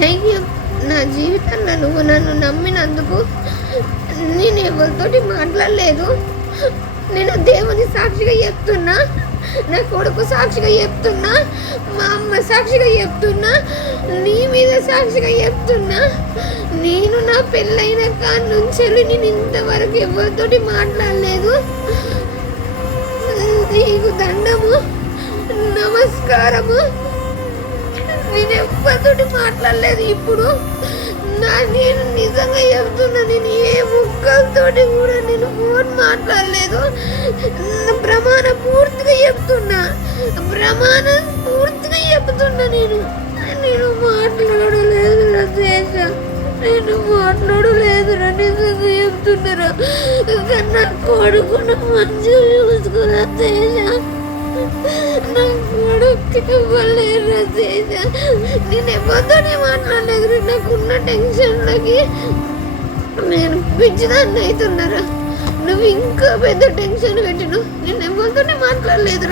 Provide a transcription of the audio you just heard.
Thank you. నా జీవితంలో నువ్వు నన్ను నమ్మినందుకు. నేను ఎవరితోటి మాట్లాడలేదు. నేను దేవుని సాక్షిగా చెప్తున్నా, నా కొడుకు సాక్షిగా చెప్తున్నా, మా అమ్మ సాక్షిగా చెప్తున్నా, నీ మీద సాక్షిగా చెప్తున్నా. నేను నా పెళ్ళైన కాడ నుంచి నేను ఇంతవరకు ఎవరితోటి మాట్లాడలేదు. నీకు దండము, నమస్కారము. నేను ఎవరితోటి మాట్లాడలేదు. ఇప్పుడు నేను నిజంగా చెప్తున్నా, నేను ఏ ముక్కలతోటి కూడా నేను ఫోన్ మాట్లాడలేదు. ప్రమాణ పూర్తిగా చెప్తున్నా, ప్రమాణం పూర్తిగా చెప్తున్నా. నేను మాట్లాడలేదు రతేష, నేను మాట్లాడలేదురా. నిజంగా చెప్తున్నారా? నా కొడుకును మంచిగా చూసుకో రతేష. నా కొడుకు ఇవ్వలేదు రతేష. నేను ఎవరితోనే మాట్లాడలేదు. నాకున్న టెన్షన్లకి నేను పిచ్చిదాన్ని అవుతున్నారా. నువ్వు ఇంకా పెద్ద టెన్షన్ పెట్టిను. నేను ఎవరితోనే మాట్లాడలేదు.